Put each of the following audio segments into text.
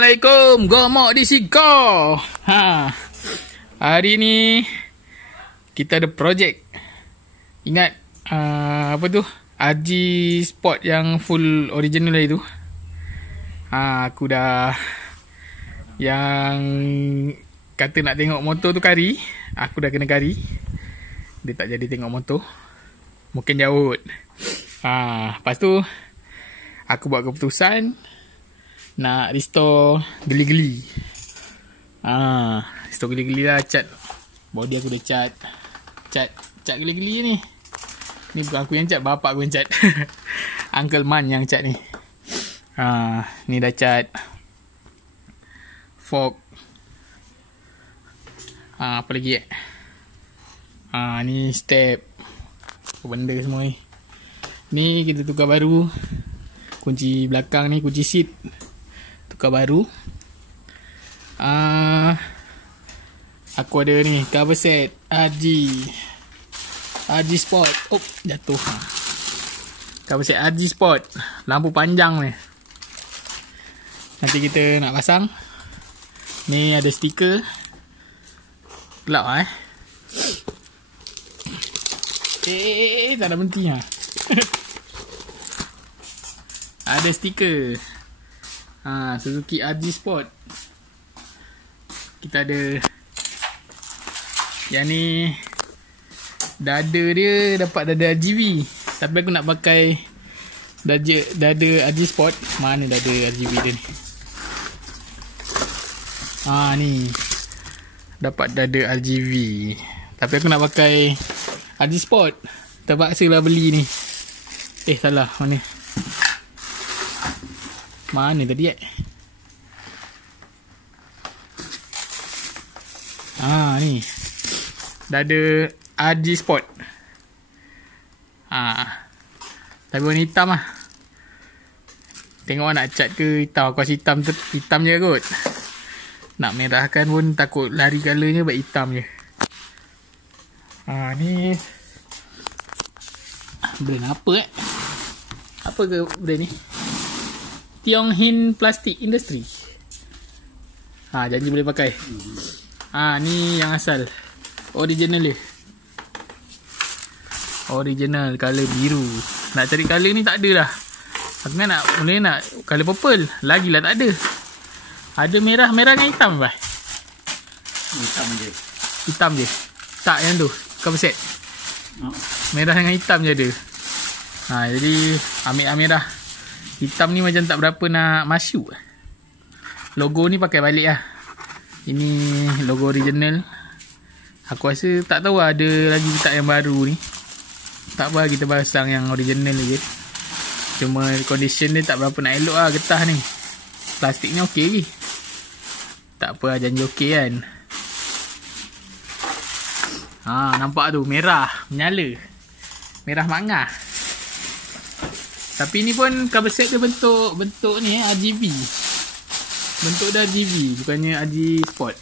Assalamualaikum, gomok di siko. Hari ni kita ada projek. Ingat apa tu? RG Sport yang full original itu. Aku dah yang kata nak tengok motor tu kari. Aku dah kena kari. Dia tak jadi tengok motor. Mungkin jauh. Lepas tu aku buat keputusan nak restore geli-geli. Restore geli-geli lah, cat. Body aku dah cat. Cat geli-geli ni. Ni bukan aku yang cat, bapak aku yang cat. Uncle Man yang cat ni. Ni dah cat. Fork. Apa lagi ni step. Apa benda semua ni. Ni kita tukar baru. Kunci belakang ni, kunci seat tukar baru. Aku ada ni cover set RG Sport. Jatuh. Cover set RG Sport, lampu panjang ni. Nanti kita nak pasang. Ni ada stiker. Gelap tak ada berhenti Ada stiker. Suzuki RG Sport. Kita ada yang ni. Dada dia dapat dada RGB. Tapi aku nak pakai dada RG Sport. Mana dada RGB dia ni? Ni dapat dada RGB. Tapi aku nak pakai RG Sport. Terpaksa lah beli ni. Salah. Mana tadi ni dada RG Sport. Tapi warna hitam lah. Tengok nak cat ke hitam. Aku rasa hitam je kot. Nak merahkan pun takut lari colournya, buat hitam je. Ni brand apa apa ke brand ni? Tiong Hin Plastic Industry. Janji boleh pakai. Ni yang asal. Original dia. Original colour biru. Nak cari colour ni tak ada lah. Aku kan nak colour purple. Lagilah tak ada. Ada merah dengan hitam bah. Hitam je. Tak yang tu. Cover set. Merah dengan hitam je ada. Jadi ambil merah. Hitam ni macam tak berapa nak masuk. Logo ni pakai balik lah. Ini logo original. Aku rasa tak tahu ada lagi tak yang baru ni. Tak apa, kita pasang yang original je. Cuma condition dia tak berapa nak elok lah, getah ni. Plastik ni okey lagi. Tak apa lah, janji okey kan. Nampak tu merah menyala. Merah mangah. Tapi ni pun cover set dia bentuk ni RGB. Bentuk dah RGB, bukannya RG Sport.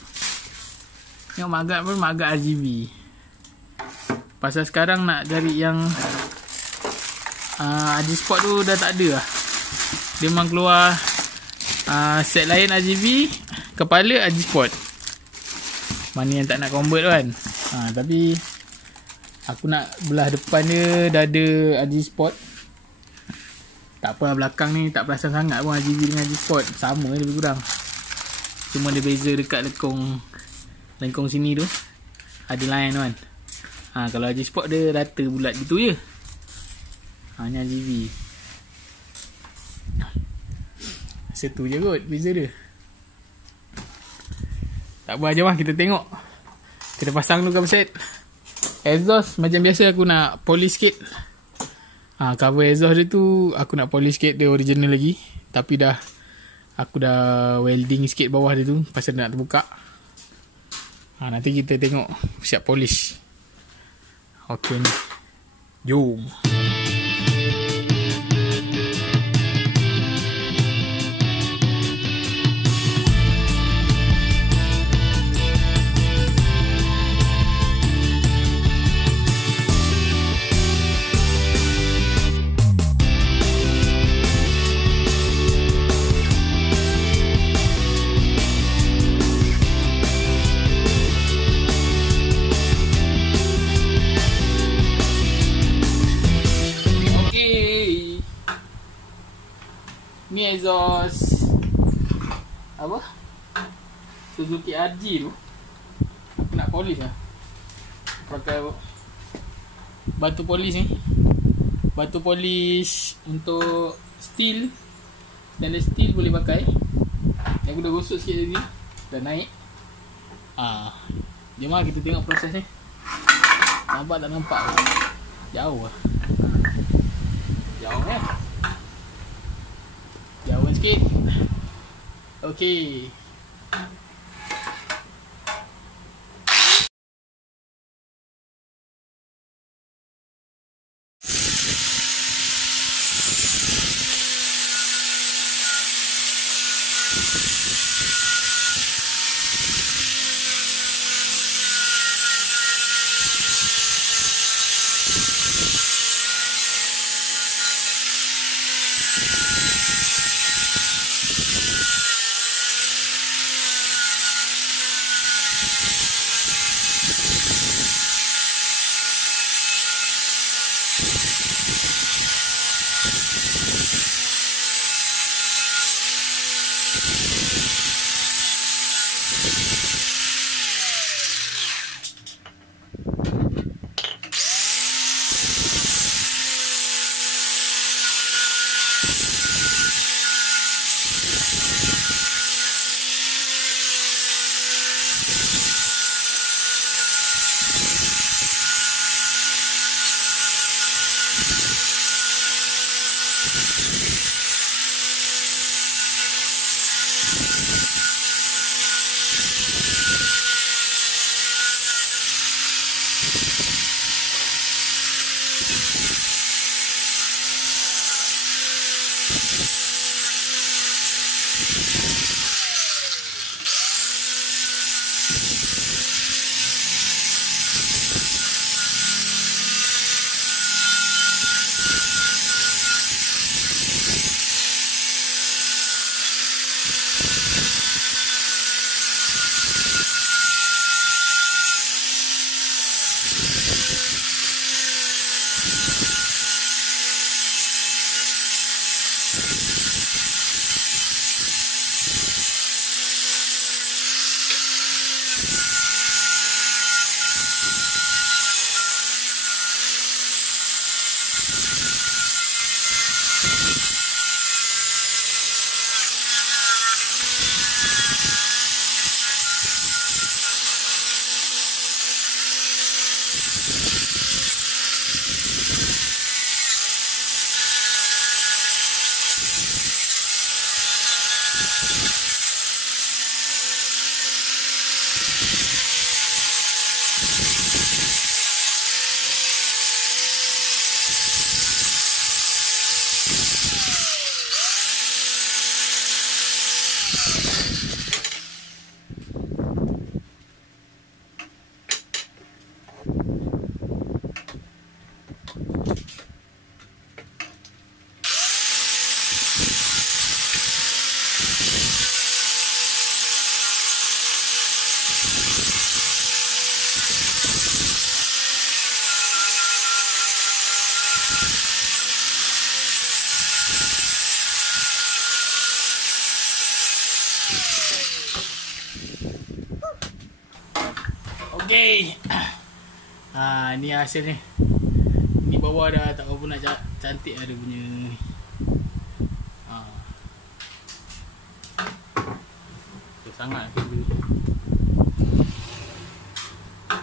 Tengok magat pun magat RGB. Pasal sekarang nak cari yang RG Sport tu dah tak ada lah. Dia memang keluar set lain RGB, kepala RG Sport. Mana yang tak nak convert kan. Tapi aku nak belah depan dia dada RG Sport. Tak apa, belakang ni tak perasan sangat pun RGB dengan RG Sport. Sama lebih kurang. Cuma dia beza dekat lengkung sini tu. Ada line tu kan. Kalau RG Sport dia rata bulat gitu je. Ni RGB. Satu je kot beza dia. Tak apa, jom lah kita tengok. Kita pasang dulu cover set. Exhaust macam biasa aku nak polish sikit. Cover exhaust dia tu aku nak polish sikit, dia original lagi. Tapi aku dah welding sikit bawah dia tu pasal dia nak terbuka. Nanti kita tengok siap polish. Okey ni. Jom. exhaust apa? Suzuki RG tu. Aku nak polish lah. Pakai batu polish ni. Batu polish untuk steel. Stainless steel boleh pakai. Aku dah gosok sikit lagi. Dah naik. Jom lah kita tengok proses ni. Nampak tak nampak? Jauh lah. Jauh kan? Jauh sikit. Okey. Okey. Ni hasil ni. Ni bawah dah tak apa nak cantik ada punya ni. Sangat ni.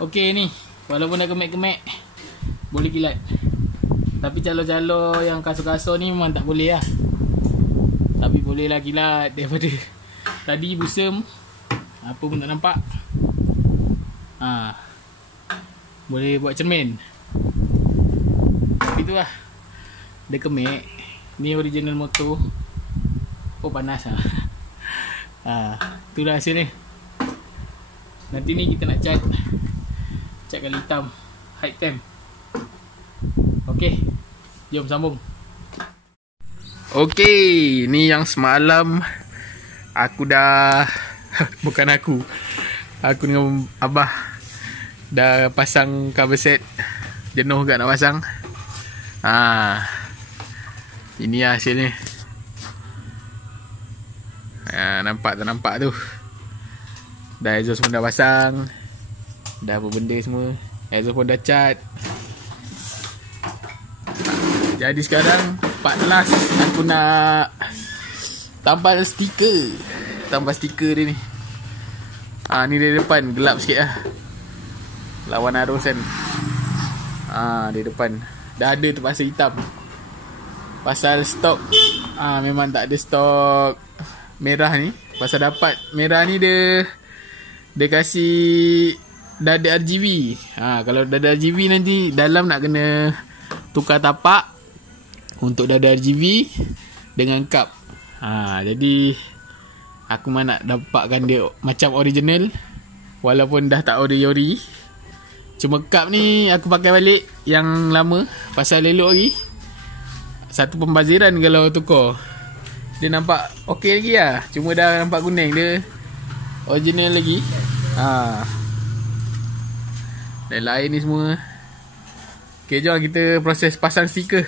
Okey ni. Walaupun dah kemek-kemek boleh kilat. Tapi calor-calor yang kasar-kasar ni memang tak boleh lah. Tapi boleh lah kilat daripada tadi busem. Apa pun tak nampak. Boleh buat cermin. Tapi tu lah. Dia kemek. Ni original motor. Oh panas lah. Itulah hasil ni. Nanti ni kita nak cat kali hitam high temp. Okey. Jom sambung. Okey, ni yang semalam aku dah bukan aku dengan Abah dah pasang cover set. Jenuh juga nak pasang. Ini hasil ni. Nampak tak nampak tu. Dah exhaust pun dah pasang. Dah apa benda semua. Exhaust pun dah cat. Jadi sekarang part last aku nak tambah stiker. Tambah stiker dia ni. Ni dari depan gelap sikit lah. Lawan arus kan. Dari depan dah ada terpaksa hitam. Pasal stok memang tak ada stok merah ni. Pasal dapat merah ni dia kasih dah ada RGB. Kalau dah ada RGB nanti dalam nak kena tukar tapak untuk dah ada RGB dengan cup. Jadi aku nak dapatkan dia macam original walaupun dah tak ori-ori. Cuma cup ni aku pakai balik yang lama pasal elok lagi. Satu pembaziran kalau tukar. Dia nampak okey lagi lah. Cuma dah nampak kuning. Dia original lagi. Dan lain ni semua. Okay, jom kita proses pasang stiker.